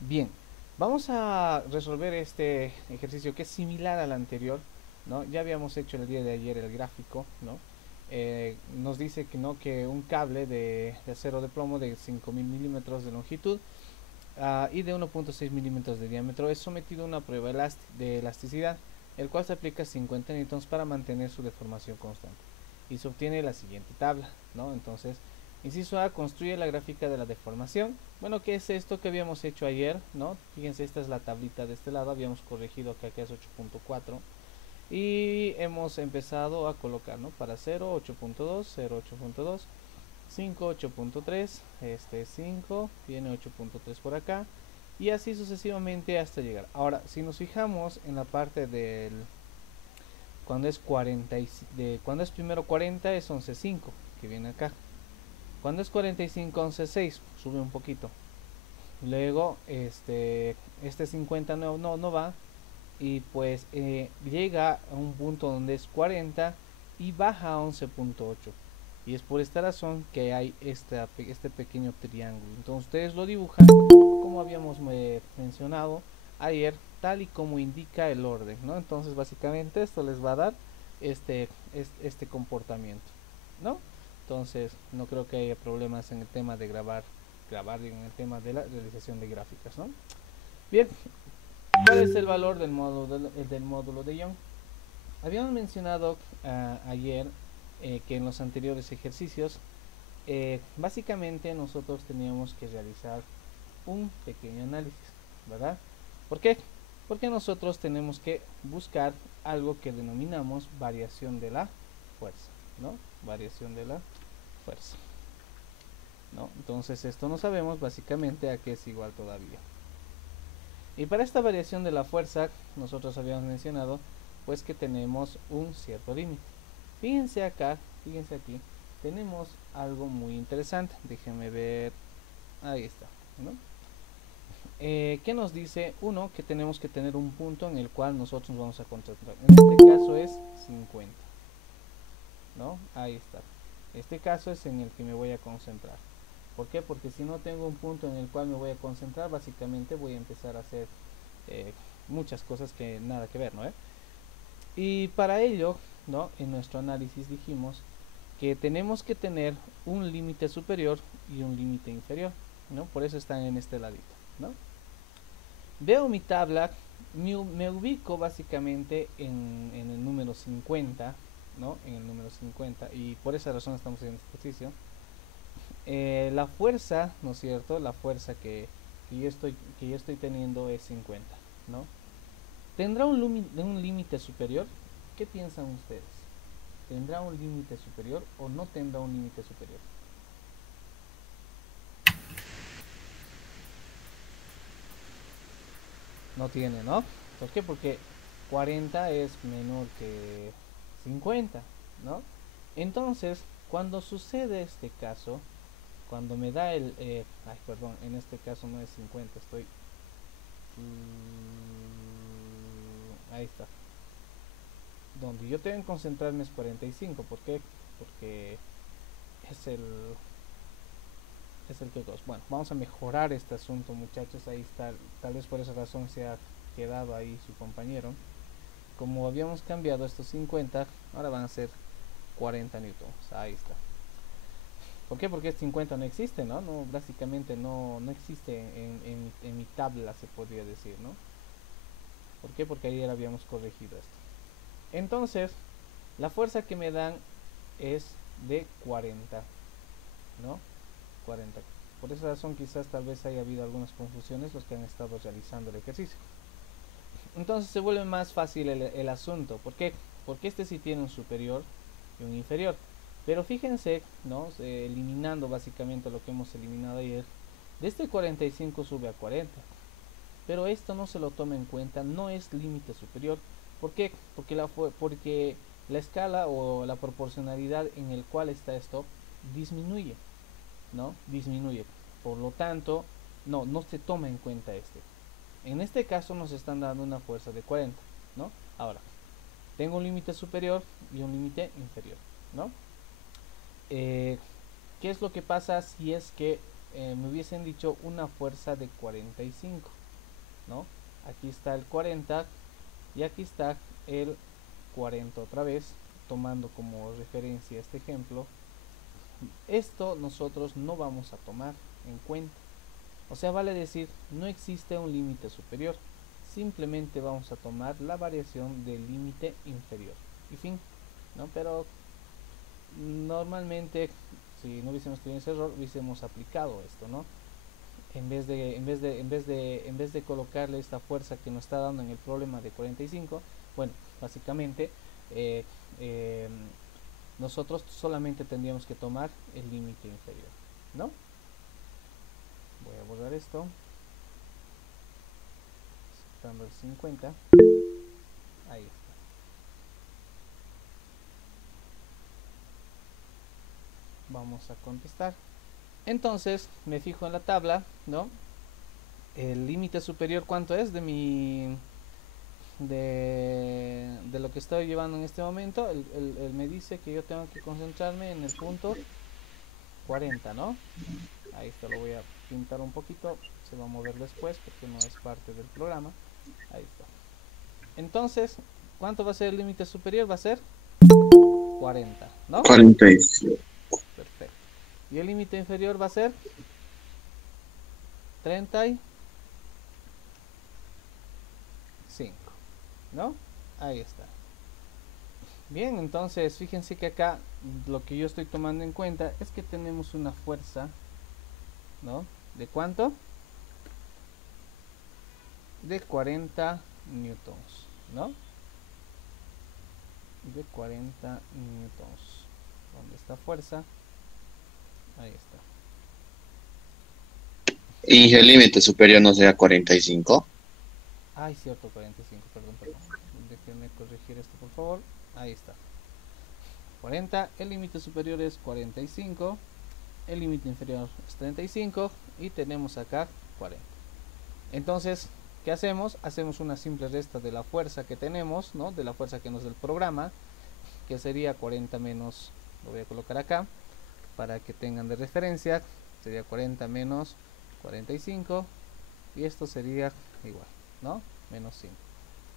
Bien, vamos a resolver este ejercicio que es similar al anterior, ¿no? Ya habíamos hecho el día de ayer el gráfico, ¿no? Nos dice que no, que un cable de acero de plomo de 5000 milímetros de longitud y de 1.6 milímetros de diámetro es sometido a una prueba de elasticidad, el cual se aplica 50 newtons para mantener su deformación constante. Y se obtiene la siguiente tabla, ¿no? Entonces, inciso A, construye la gráfica de la deformación. Bueno, ¿qué es esto que habíamos hecho ayer, ¿no? Fíjense, esta es la tablita de este lado, habíamos corregido que acá es 8.4 y hemos empezado a colocar, ¿no? Para 0, 8.2, 0, 8.2, 5, 8.3, este 5, viene 8.3 por acá y así sucesivamente hasta llegar. Ahora, si nos fijamos en la parte del cuando es 40 cuando es primero 40 es 11.5 que viene acá. Cuando es 45 11.6 sube un poquito. Luego este 50 no va y pues llega a un punto donde es 40 y baja a 11.8 y es por esta razón que hay este pequeño triángulo. Entonces ustedes lo dibujan como habíamos mencionado ayer, tal y como indica el orden, ¿no? Entonces básicamente esto les va a dar este comportamiento, ¿no? Entonces no creo que haya problemas en el tema de grabar en el tema de la realización de gráficas, ¿no? Bien, ¿cuál es el valor del módulo de Young? Habíamos mencionado ayer que en los anteriores ejercicios básicamente nosotros teníamos que realizar un pequeño análisis, ¿verdad? ¿Por qué? Porque nosotros tenemos que buscar algo que denominamos variación de la fuerza, ¿no? Variación de la fuerza, ¿no? Entonces esto no sabemos básicamente a qué es igual todavía. Y para esta variación de la fuerza, nosotros habíamos mencionado pues que tenemos un cierto límite. Fíjense acá, fíjense aquí, tenemos algo muy interesante. Déjenme ver, ahí está, ¿no? ¿Qué nos dice? Uno, que tenemos que tener un punto en el cual nosotros nos vamos a concentrar. En este caso es 50, ¿no? Ahí está. Este caso es en el que me voy a concentrar. ¿Por qué? Porque si no tengo un punto en el cual me voy a concentrar, básicamente voy a empezar a hacer eh, muchas cosas que nada que ver, ¿no? Y para ello, ¿no? En nuestro análisis dijimos que tenemos que tener un límite superior y un límite inferior, ¿no? Por eso están en este ladito, ¿no? Veo mi tabla, me ubico básicamente en el número 50, ¿no? En el número 50 y por esa razón estamos haciendo este ejercicio. La fuerza, ¿no es cierto? La fuerza que yo estoy teniendo es 50, ¿no? ¿Tendrá un límite superior? ¿Qué piensan ustedes? ¿Tendrá un límite superior o no tendrá un límite superior? No tiene, ¿no? ¿Por qué? Porque 40 es menor que 50, ¿no? Entonces, cuando sucede este caso, cuando me da ay, perdón, en este caso no es 50, ahí está. Donde yo tengo que concentrarme es 45. ¿Por qué? Porque es el, es el que dos. Bueno, vamos a mejorar este asunto, muchachos. Ahí está, tal vez por esa razón se ha quedado ahí su compañero. Como habíamos cambiado estos 50, ahora van a ser 40 newtons. Ahí está. ¿Por qué? Porque este 50 no existe, ¿no? No, básicamente no existe en mi tabla, se podría decir, ¿no? ¿Por qué? Porque ayer habíamos corregido esto. Entonces, la fuerza que me dan es de 40, ¿no? 40. Por esa razón quizás tal vez haya habido algunas confusiones los que han estado realizando el ejercicio. Entonces se vuelve más fácil el asunto. ¿Por qué? Porque este sí tiene un superior y un inferior. Pero fíjense, ¿no? Eliminando básicamente lo que hemos eliminado ayer, de este 45 sube a 40. Pero esto no se lo toma en cuenta, no es límite superior. ¿Por qué? Porque la escala o la proporcionalidad en el cual está esto disminuye, ¿no? Disminuye. Por lo tanto, no se toma en cuenta este. En este caso nos están dando una fuerza de 40, ¿no? Ahora, tengo un límite superior y un límite inferior, ¿no? ¿Qué es lo que pasa si es que me hubiesen dicho una fuerza de 45, ¿no? Aquí está el 40 y aquí está el 40 otra vez, tomando como referencia este ejemplo. Esto nosotros no vamos a tomar en cuenta. O sea, vale decir, no existe un límite superior. Simplemente vamos a tomar la variación del límite inferior. Y fin, ¿no? Pero normalmente, si no hubiésemos tenido ese error, hubiésemos aplicado esto, ¿no? En vez de colocarle esta fuerza que nos está dando en el problema de 45, bueno, básicamente eh, eh, nosotros solamente tendríamos que tomar el límite inferior, ¿no? Voy a borrar esto, dando el 50, ahí está. Vamos a contestar. Entonces me fijo en la tabla, ¿no? El límite superior, ¿cuánto es de mi de lo que estoy llevando en este momento? Él me dice que yo tengo que concentrarme en el punto 40, ¿no? Ahí está, lo voy a pintar un poquito, se va a mover después porque no es parte del programa. Ahí está. Entonces, ¿cuánto va a ser el límite superior? Va a ser 40, ¿no? 45. Perfecto. Y el límite inferior va a ser 35, ¿no? Ahí está. Bien, entonces fíjense que acá lo que yo estoy tomando en cuenta es que tenemos una fuerza, ¿no? ¿De cuánto? De 40 newtons, ¿no? De 40 newtons. ¿Dónde está fuerza? Ahí está. Y el límite superior no sea 45. Ay, cierto, 45, perdón, perdón. Déjenme corregir esto, por favor. Ahí está. 40, el límite superior es 45, el límite inferior es 35 y tenemos acá 40. Entonces, ¿qué hacemos? Hacemos una simple resta de la fuerza que tenemos, ¿no? De la fuerza que nos da el programa, que sería 40 menos, lo voy a colocar acá, para que tengan de referencia, sería 40 menos 45, y esto sería igual, ¿no? Menos 5.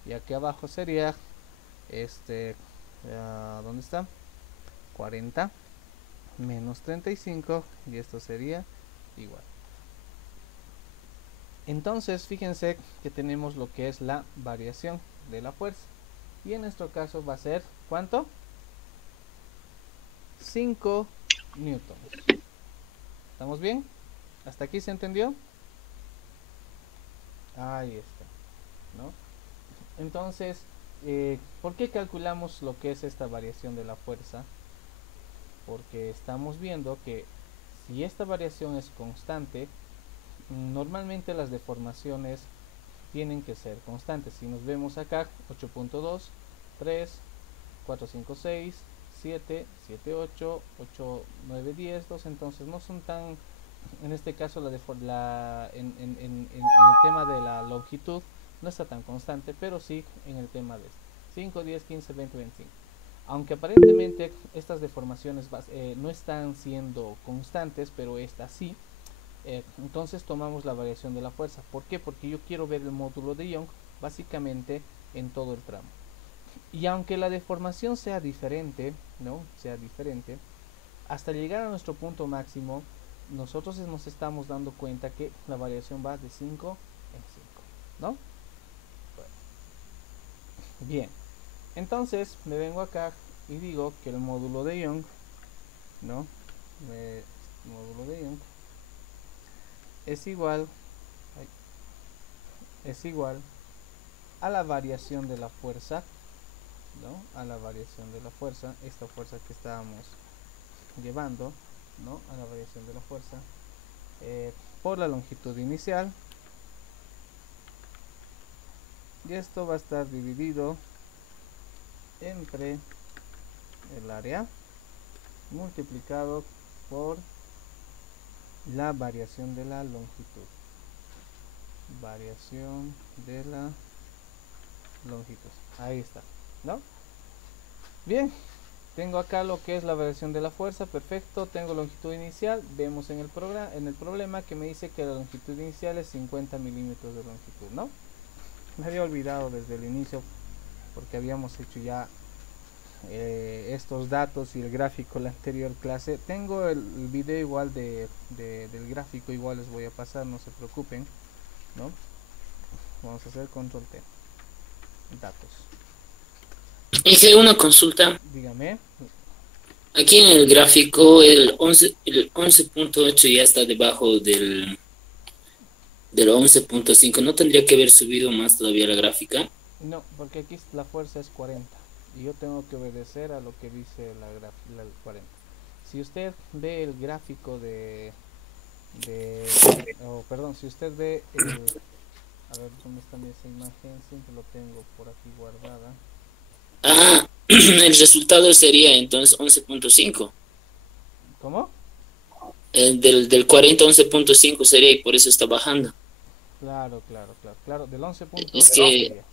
Y aquí abajo sería, ¿dónde está? 40 menos 35, y esto sería igual. Entonces, fíjense que tenemos lo que es la variación de la fuerza. Y en nuestro caso va a ser, ¿cuánto? 5 newtons. ¿Estamos bien? ¿Hasta aquí se entendió? Ahí está, ¿no? Entonces, ¿por qué calculamos lo que es esta variación de la fuerza? Porque estamos viendo que si esta variación es constante, normalmente las deformaciones tienen que ser constantes. Si nos vemos acá, 8.2, 3, 4, 5, 6, 7, 7, 8, 8, 9, 10, 2, entonces no son tan, en este caso en el tema de la longitud no está tan constante, pero sí en el tema de 5, 10, 15, 20, 25. Aunque aparentemente estas deformaciones no están siendo constantes, pero esta sí, entonces tomamos la variación de la fuerza. ¿Por qué? Porque yo quiero ver el módulo de Young básicamente en todo el tramo. Y aunque la deformación sea diferente, ¿no? Sea diferente, hasta llegar a nuestro punto máximo, nosotros nos estamos dando cuenta que la variación va de 5 en 5, ¿no? Bueno, bien, entonces me vengo acá y digo que el módulo de Young, ¿no? El módulo de Young es igual, es igual a la variación de la fuerza, ¿no? A la variación de la fuerza, esta fuerza que estábamos llevando, ¿no? A la variación de la fuerza por la longitud inicial, y esto va a estar dividido entre el área multiplicado por la variación de la longitud, variación de la longitud, ahí está, ¿no? Bien, Tengo acá lo que es la variación de la fuerza, perfecto. Tengo longitud inicial. Vemos en el programa, en el problema que me dice que la longitud inicial es 50 milímetros de longitud, ¿no? Me había olvidado desde el inicio porque habíamos hecho ya estos datos y el gráfico la anterior clase. Tengo el video igual del gráfico, igual les voy a pasar, no se preocupen, ¿no? Vamos a hacer control T, datos. Hice una consulta. Dígame. Aquí en el gráfico el 11.8 ya está debajo del 11.5. ¿No tendría que haber subido más todavía la gráfica? No, porque aquí la fuerza es 40 y yo tengo que obedecer a lo que dice la 40. Si usted ve el gráfico perdón, si usted ve a ver, ¿dónde está esa imagen? Siempre lo tengo por aquí guardada. Ah, el resultado sería entonces 11.5. ¿Cómo? Del 40 a 11.5 sería y por eso está bajando. Claro, claro, claro, claro, del 11.6 Es que, sería.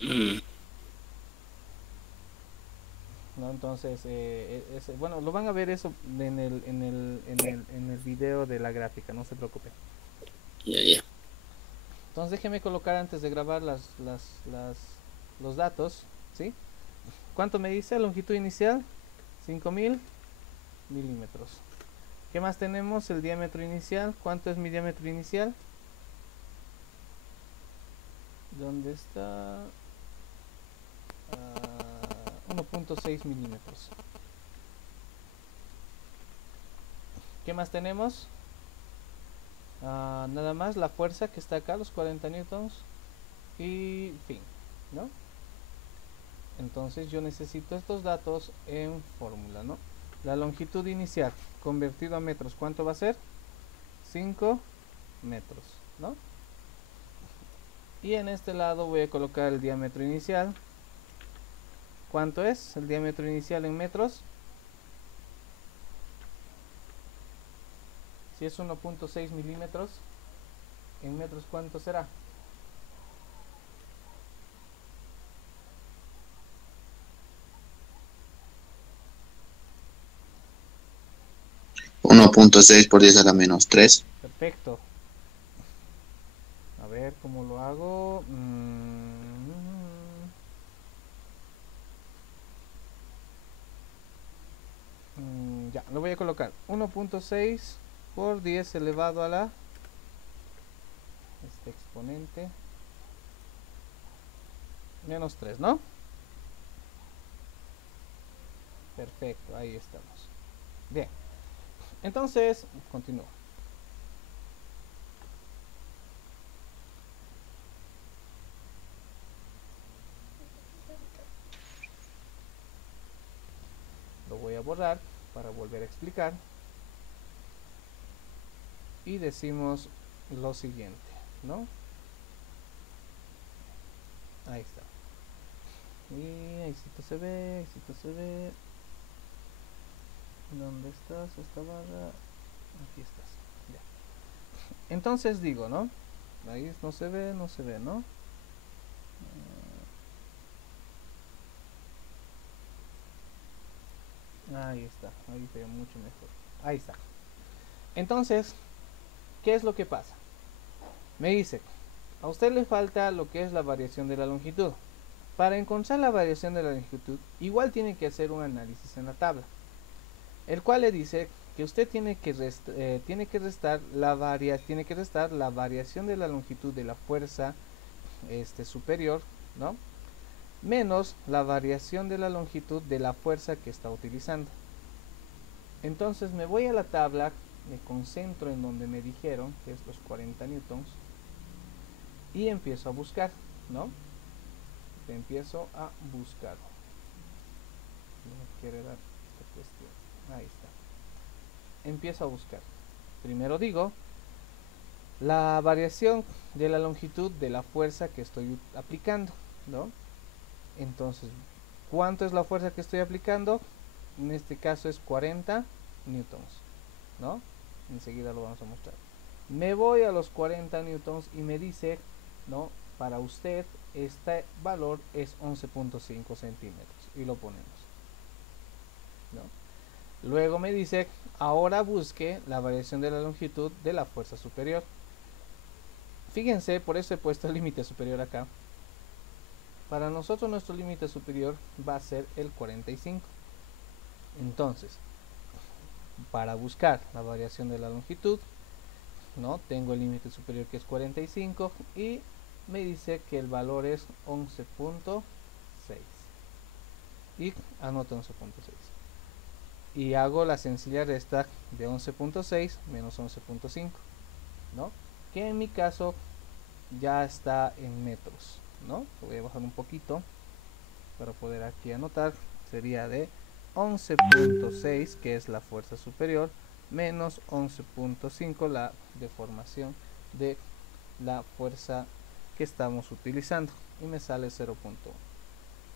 mm, ¿No? Entonces, bueno, lo van a ver eso en el video de la gráfica, no se preocupe. ya, ya. Entonces déjeme colocar antes de grabar los datos, ¿sí? ¿Cuánto me dice longitud inicial? 5000 milímetros. ¿Qué más tenemos? El diámetro inicial. ¿Cuánto es mi diámetro inicial? ¿Dónde está? 1.6 milímetros. ¿Qué más tenemos? Nada más la fuerza que está acá, los 40 newtons. Y fin, ¿no? Entonces yo necesito estos datos en fórmula, ¿no? La longitud inicial convertido a metros, ¿cuánto va a ser? 5 metros, ¿no? Y en este lado voy a colocar el diámetro inicial. ¿Cuánto es el diámetro inicial en metros? Si es 1.6 milímetros, en metros, ¿cuánto será? 1.6 por 10 a la menos 3. Perfecto. A ver cómo lo hago. Ya, lo voy a colocar 1.6 por 10 elevado a la este exponente menos 3, ¿no? Perfecto, ahí estamos. Bien, entonces continúo. Lo voy a borrar para volver a explicar. Y decimos lo siguiente, ¿no? Ahí está. Y ahí se ve, se ve. ¿Dónde estás? Esta barra. Aquí estás. Ya. Entonces digo, ¿no? Ahí no se ve, ¿no? Ahí está, ahí se ve mucho mejor. Ahí está. Entonces, ¿qué es lo que pasa? Me dice, a usted le falta lo que es la variación de la longitud. Para encontrar la variación de la longitud, igual tiene que hacer un análisis en la tabla, el cual le dice que usted tiene que restar la variación de la longitud de la fuerza superior, ¿no? Menos la variación de la longitud de la fuerza que está utilizando. Entonces me voy a la tabla, me concentro en donde me dijeron que es los 40 newtons y empiezo a buscar, ¿no? Empiezo a buscar. No quiere dar esta cuestión. Ahí está. Empiezo a buscar. Primero digo la variación de la longitud de la fuerza que estoy aplicando, ¿no? Entonces, ¿cuánto es la fuerza que estoy aplicando? En este caso es 40 newtons, ¿no? Enseguida lo vamos a mostrar. Me voy a los 40 newtons y me dice, ¿no? Para usted este valor es 11.5 centímetros. y lo ponemos, ¿no? Luego me dice, ahora busque la variación de la longitud de la fuerza superior. Fíjense, por eso he puesto el límite superior acá. Para nosotros nuestro límite superior va a ser el 45. Entonces, para buscar la variación de la longitud, ¿no? Tengo el límite superior que es 45 y me dice que el valor es 11.6 y anoto 11.6 y hago la sencilla resta de 11.6 menos 11.5, ¿no? Que en mi caso ya está en metros, ¿no? Voy a bajar un poquito para poder aquí anotar. Sería de 11.6, que es la fuerza superior, menos 11.5, la deformación de la fuerza que estamos utilizando, y me sale 0.1.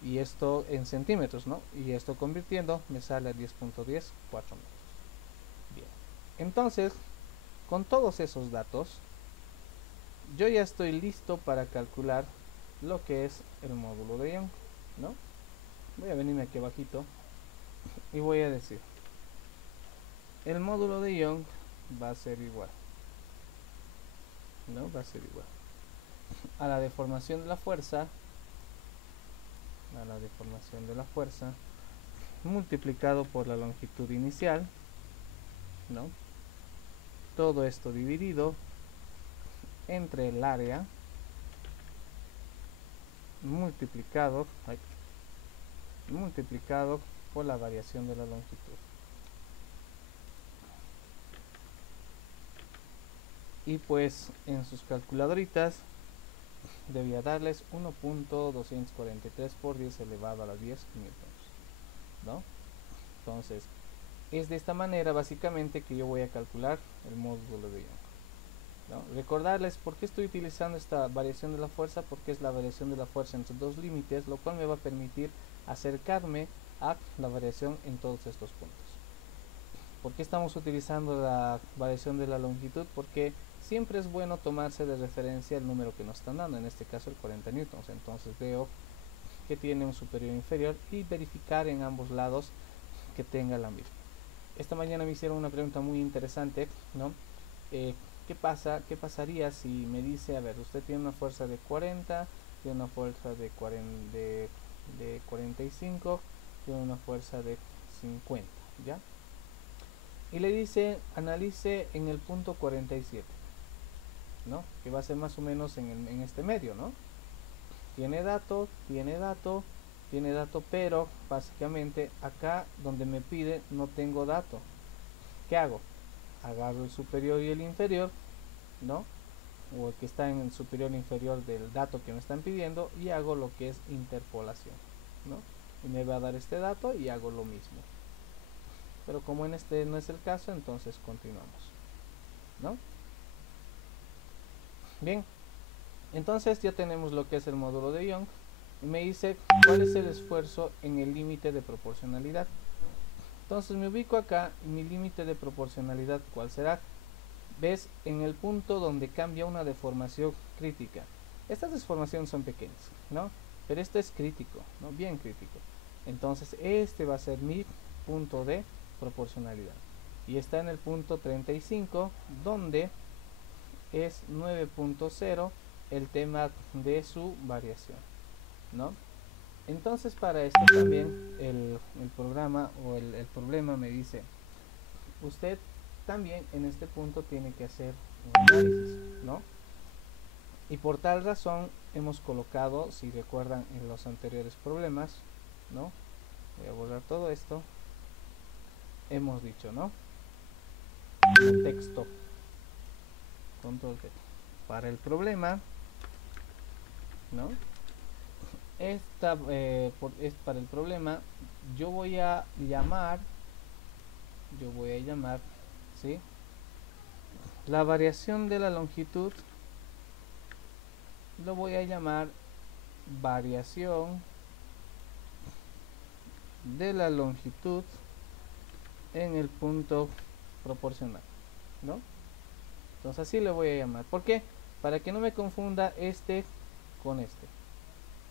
Y esto en centímetros, ¿no? Y esto convirtiendo me sale a 10.10, 4 metros. Bien, entonces con todos esos datos yo ya estoy listo para calcular lo que es el módulo de Young, ¿no? Voy a venirme aquí abajito y voy a decir, el módulo de Young va a ser igual, ¿no? Va a ser igual a la deformación de la fuerza, multiplicado por la longitud inicial, ¿no? Todo esto dividido entre el área multiplicado por la variación de la longitud. Y pues en sus calculadoritas debía darles 1.243 por 10 elevado a la 10 newtons, ¿no? Entonces es de esta manera básicamente que yo voy a calcular el módulo de Young, ¿no? Recordarles por qué estoy utilizando esta variación de la fuerza, porque es la variación de la fuerza entre dos límites, lo cual me va a permitir acercarme a la variación en todos estos puntos. ¿Por qué estamos utilizando la variación de la longitud? Porque siempre es bueno tomarse de referencia el número que nos están dando, en este caso el 40 newtons. Entonces veo que tiene un superior e inferior y verificar en ambos lados que tenga la misma. Esta mañana me hicieron una pregunta muy interesante, ¿no? ¿Qué pasaría si me dice, a ver, usted tiene una fuerza de 40, tiene una fuerza de 45, tiene una fuerza de 50, ¿ya? Y le dice, analice en el punto 47, ¿no? Que va a ser más o menos en este medio, ¿no? Tiene dato, pero básicamente acá donde me pide no tengo dato. ¿Qué hago? Agarro el superior y el inferior, ¿no? O el que está en el superior e inferior del dato que me están pidiendo, y hago lo que es interpolación, ¿no? Y me va a dar este dato y hago lo mismo. Pero como en este no es el caso, entonces continuamos, ¿no? Bien, entonces ya tenemos lo que es el módulo de Young y me dice cuál es el esfuerzo en el límite de proporcionalidad. Entonces me ubico acá y mi límite de proporcionalidad, ¿cuál será? Ves, en el punto donde cambia una deformación crítica. Estas deformaciones son pequeñas, ¿no? Pero esto es crítico, ¿no? Bien crítico. Entonces este va a ser mi punto de proporcionalidad. Y está en el punto 35, donde es 9.0 el tema de su variación, ¿no? Entonces para esto también el programa o el problema me dice, usted también en este punto tiene que hacer un análisis, ¿no? Y por tal razón hemos colocado, si recuerdan en los anteriores problemas, ¿no? Voy a borrar todo esto. Hemos dicho, ¿no? El texto, control T. Para el problema, ¿no? Para el problema yo voy a llamar, ¿sí? La variación de la longitud lo voy a llamar variación de la longitud en el punto proporcional, ¿no? Entonces así le voy a llamar. ¿Por qué? Para que no me confunda este con este,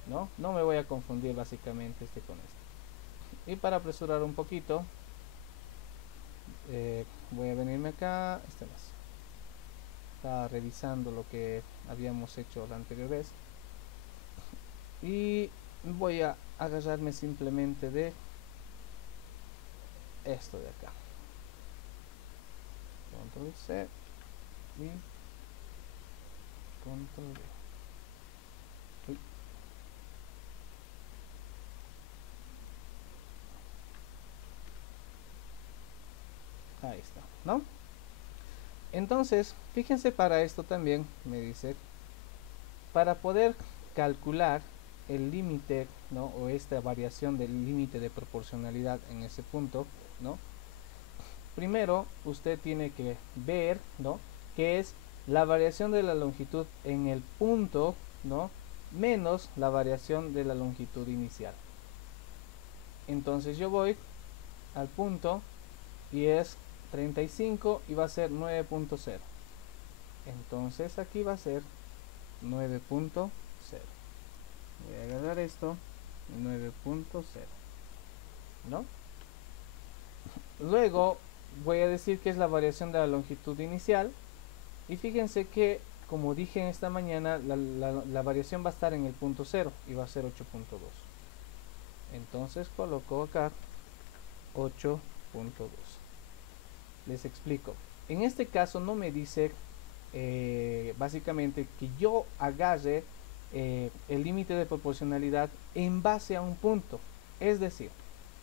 ¿no? No me voy a confundir básicamente este con este. Y para apresurar un poquito, voy a venirme acá. Este más. Estaba revisando lo que habíamos hecho la anterior vez. Y voy a agarrarme simplemente de esto de acá. Control C y Control V. Uy. Ahí está, ¿no? Entonces, fíjense, para esto también me dice, para poder calcular el límite, ¿no? O esta variación del límite de proporcionalidad en ese punto, ¿no? Primero usted tiene que ver, ¿no? Que es la variación de la longitud en el punto, ¿no? Menos la variación de la longitud inicial. Entonces yo voy al punto y es 35 y va a ser 9.0. Entonces aquí va a ser 9.0. Voy a agarrar esto, 9.0, ¿no? Luego voy a decir que es la variación de la longitud inicial. Y fíjense que, como dije en esta mañana, la variación va a estar en el punto 0 y va a ser 8.2. Entonces coloco acá 8.2. Les explico. En este caso no me dice básicamente que yo agarre el límite de proporcionalidad en base a un punto. Es decir,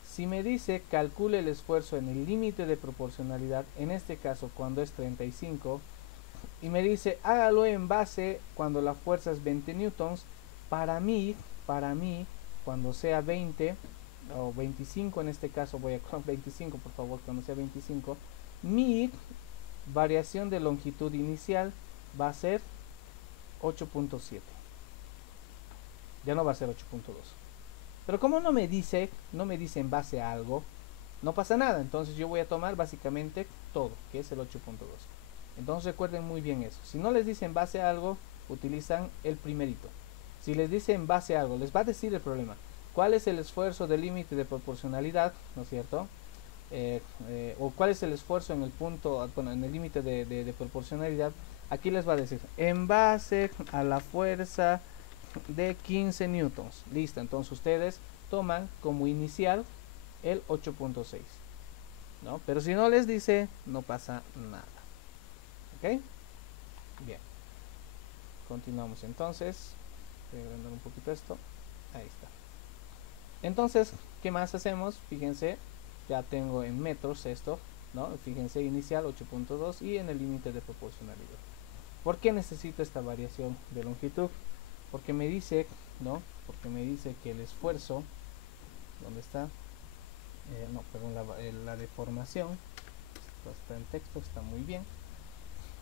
si me dice calcule el esfuerzo en el límite de proporcionalidad, en este caso cuando es 35, y me dice hágalo en base cuando la fuerza es 20 newtons, para mí, cuando sea 20 o 25, en este caso voy a 25, por favor, cuando sea 25, mi variación de longitud inicial va a ser 8.7. Ya no va a ser 8.2. Pero como no me dice en base a algo, no pasa nada. Entonces yo voy a tomar básicamente todo, que es el 8.2. Entonces recuerden muy bien eso. Si no les dice en base a algo, utilizan el primerito. Si les dice en base a algo, les va a decir el problema. ¿Cuál es el esfuerzo del límite de proporcionalidad? ¿No es cierto? O cuál es el esfuerzo en el punto, bueno, en el límite de proporcionalidad. Aquí les va a decir en base a la fuerza de 15 newtons. Listo, entonces ustedes toman como inicial el 8.6, ¿no? Pero si no les dice, no pasa nada. ¿Ok? Bien. Continuamos entonces. Voy a agrandar un poquito esto. Ahí está. Entonces, ¿qué más hacemos? Fíjense, ya tengo en metros esto, ¿no? Fíjense, inicial 8.2 y en el límite de proporcionalidad. ¿Por qué necesito esta variación de longitud? Porque me dice, ¿no? Porque me dice que el esfuerzo, ¿dónde está? No, perdón, la deformación, esto está en texto, está muy bien.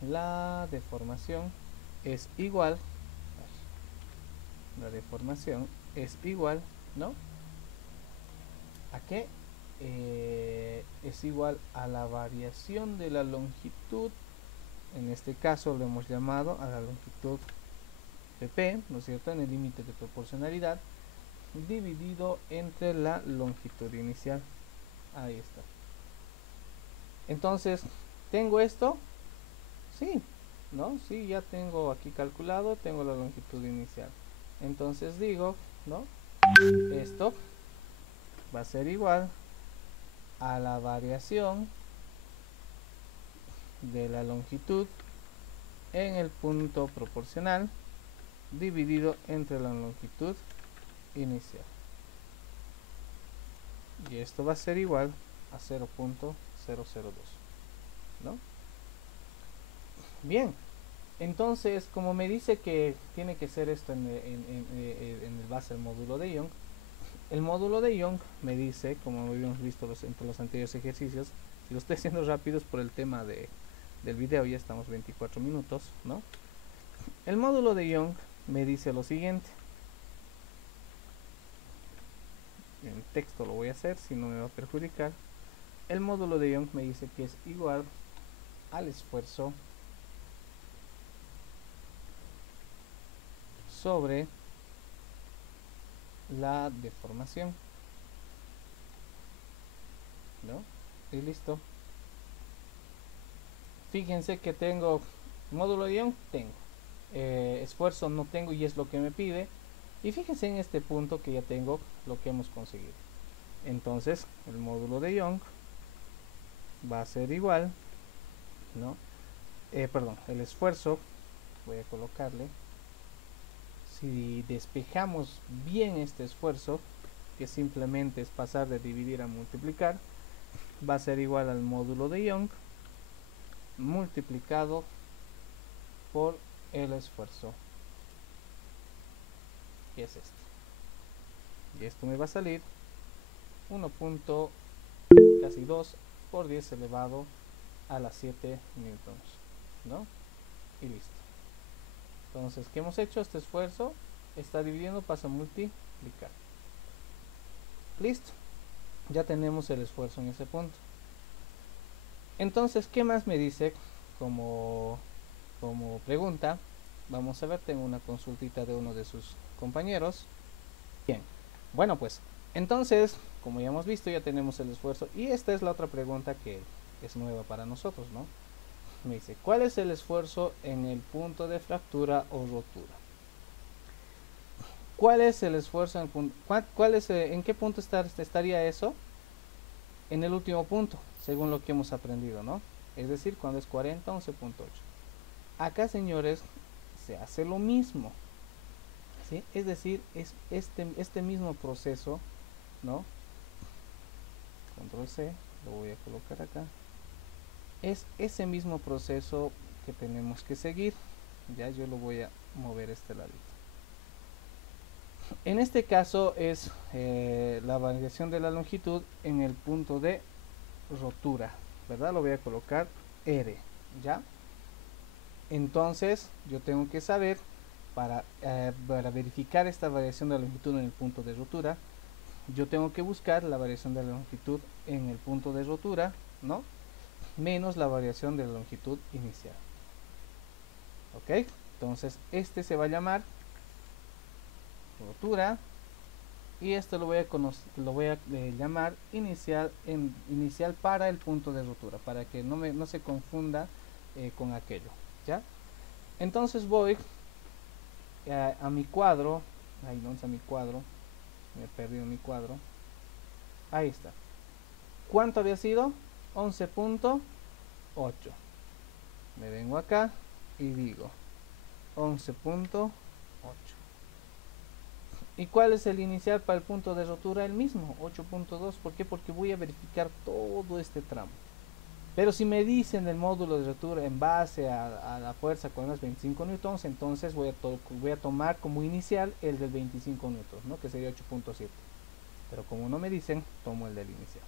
La deformación es igual, la deformación es igual, ¿no? ¿A qué? Es igual a la variación de la longitud, en este caso lo hemos llamado a la longitud pp, ¿no es cierto?, en el límite de proporcionalidad, dividido entre la longitud inicial. Ahí está. Entonces, ¿tengo esto? Sí, ¿no? Sí, ya tengo aquí calculado, tengo la longitud inicial. Entonces digo, ¿no? Esto va a ser igual a la variación de la longitud en el punto proporcional dividido entre la longitud inicial. Y esto va a ser igual a 0.002, ¿no? Bien, entonces como me dice que tiene que ser esto en el base del módulo de Young, el módulo de Young me dice, como habíamos visto entre los anteriores ejercicios, si lo estoy haciendo rápido es por el tema del video, ya estamos 24 minutos, ¿no? El módulo de Young me dice lo siguiente, en texto lo voy a hacer, si no me va a perjudicar. El módulo de Young me dice que es igual al esfuerzo sobre la deformación. ¿no? Y listo. Fíjense que tengo módulo de Young, tengo. Esfuerzo no tengo y es lo que me pide. Y fíjense en este punto que ya tengo lo que hemos conseguido. Entonces el módulo de Young va a ser igual, ¿no? Perdón, el esfuerzo, voy a colocarle, si despejamos bien este esfuerzo, que simplemente es pasar de dividir a multiplicar, va a ser igual al módulo de Young multiplicado por el esfuerzo, que es este. Y esto me va a salir 1.2 por 10 elevado a las 7 newtons, ¿no? Y listo. Entonces, ¿qué hemos hecho? Este esfuerzo está dividiendo, pasa a multiplicar. Listo. Ya tenemos el esfuerzo en ese punto. Entonces, ¿qué más me dice como pregunta? Vamos a ver, tengo una consultita de uno de sus compañeros. Bien, bueno pues, entonces, como ya hemos visto, ya tenemos el esfuerzo. Y esta es la otra pregunta que es nueva para nosotros, ¿no? Me dice, ¿cuál es el esfuerzo en el punto de fractura o rotura? ¿Cuál es el esfuerzo en, en qué punto estaría eso? En el último punto, según lo que hemos aprendido, ¿no? Es decir, cuando es 40, 11.8. Acá, señores, se hace lo mismo, ¿sí? Es decir, es este mismo proceso, ¿no? Control C, lo voy a colocar acá. Es ese mismo proceso que tenemos que seguir. Ya yo lo voy a mover este ladito. En este caso es la variación de la longitud en el punto de rotura, ¿verdad? Lo voy a colocar R, ¿ya? Entonces yo tengo que saber para verificar esta variación de la longitud en el punto de rotura, yo tengo que buscar la variación de la longitud en el punto de rotura, ¿no? Menos la variación de la longitud inicial. ¿Ok? Entonces este se va a llamar rotura y esto lo voy a llamar inicial para el punto de rotura, para que no se confunda con aquello, ¿ya? Entonces voy a mi cuadro. Ahí no está mi cuadro, me he perdido mi cuadro. Ahí está. ¿Cuánto había sido? 11.8. Me vengo acá y digo 11.8. ¿Y cuál es el inicial para el punto de rotura? El mismo, 8.2. ¿Por qué? Porque voy a verificar todo este tramo. Pero si me dicen el módulo de rotura en base a la fuerza con las 25 newtons, entonces voy a tomar como inicial el del 25 newtons, ¿no? Que sería 8.7. Pero como no me dicen, tomo el del inicial.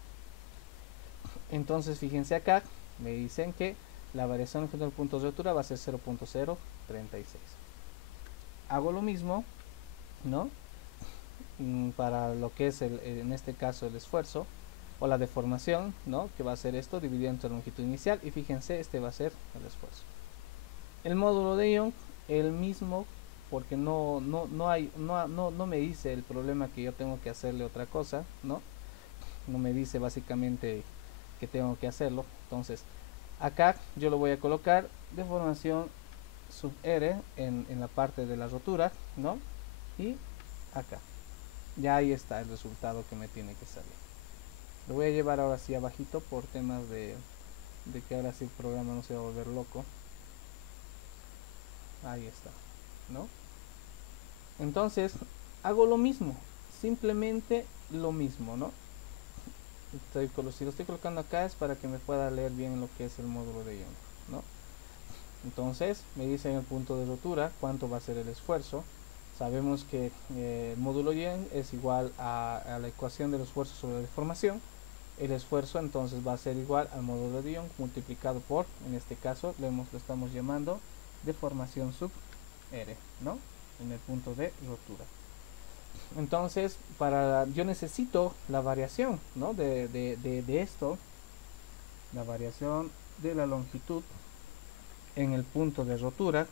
Entonces fíjense acá, me dicen que la variación del punto de rotura va a ser 0.036. Hago lo mismo, ¿no? Para lo que es en este caso el esfuerzo o la deformación, ¿no? Que va a ser esto dividido entre la longitud inicial, y fíjense, este va a ser el esfuerzo. El módulo de Young, el mismo, porque no me dice el problema que yo tengo que hacerle otra cosa, ¿no? No me dice básicamente que tengo que hacerlo. Entonces acá yo lo voy a colocar deformación sub R en la parte de la rotura, ¿no? Y acá ya ahí está el resultado que me tiene que salir. Lo voy a llevar ahora sí abajito por temas de que ahora sí el programa no se va a volver loco. Ahí está, ¿no? Entonces hago lo mismo, simplemente lo mismo, ¿no? Si lo estoy colocando acá es para que me pueda leer bien lo que es el módulo de Young, ¿no? Entonces me dice en el punto de rotura cuánto va a ser el esfuerzo. Sabemos que el módulo Young es igual a la ecuación del esfuerzo sobre la deformación. El esfuerzo entonces va a ser igual al módulo de Young multiplicado por, en este caso lo estamos llamando deformación sub R, ¿no? En el punto de rotura. Entonces yo necesito la variación, ¿no? de esto, la variación de la longitud en el punto de rotura,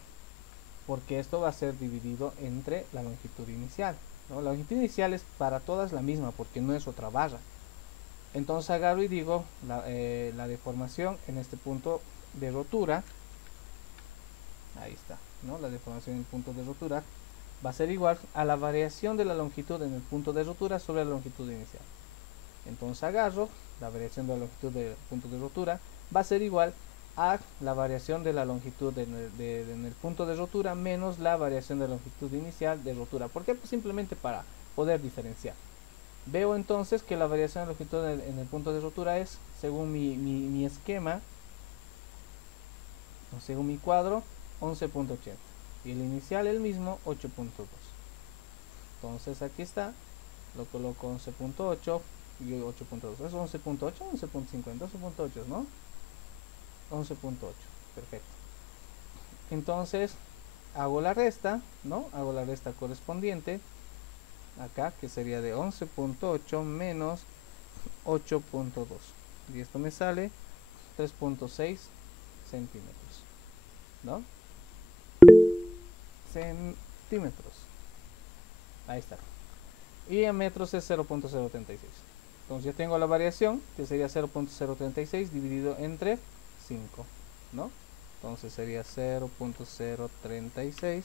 porque esto va a ser dividido entre la longitud inicial, ¿no? La longitud inicial es para todas la misma porque no es otra barra, Entonces agarro y digo la deformación en este punto de rotura, ahí está, ¿no? La deformación en el punto de rotura va a ser igual a la variación de la longitud en el punto de rotura sobre la longitud inicial. Entonces agarro la variación de la longitud del punto de rotura, va a ser igual a la variación de la longitud en el punto de rotura menos la variación de la longitud inicial de rotura. ¿Por qué? Pues simplemente para poder diferenciar. Veo entonces que la variación de longitud en el punto de rotura es, según mi esquema, o según mi cuadro, 11.80 y el inicial el mismo, 8.2. Entonces aquí está, lo coloco 11.8 y 8.2. Es 11.8, 11.50, 11.8, ¿no? 11.8, perfecto. Entonces hago la resta, ¿no? Hago la resta correspondiente acá, que sería de 11.8 menos 8.2, y esto me sale 3.6 centímetros, ¿no? Centímetros, ahí está. Y en metros es 0.036. Entonces ya tengo la variación, que sería 0.036 dividido entre 5, ¿no? Entonces sería 0.036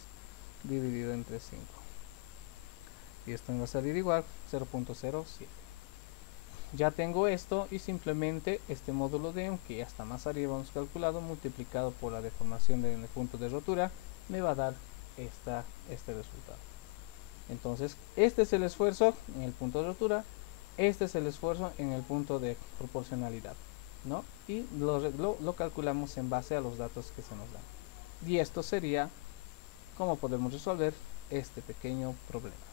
dividido entre 5. Y esto me va a salir igual, 0.07. Ya tengo esto y simplemente este módulo de que ya está más arriba hemos calculado, multiplicado por la deformación en el punto de rotura, me va a dar este resultado. Entonces este es el esfuerzo en el punto de rotura, este es el esfuerzo en el punto de proporcionalidad, ¿no? Y lo calculamos en base a los datos que se nos dan. Y esto sería cómo podemos resolver este pequeño problema.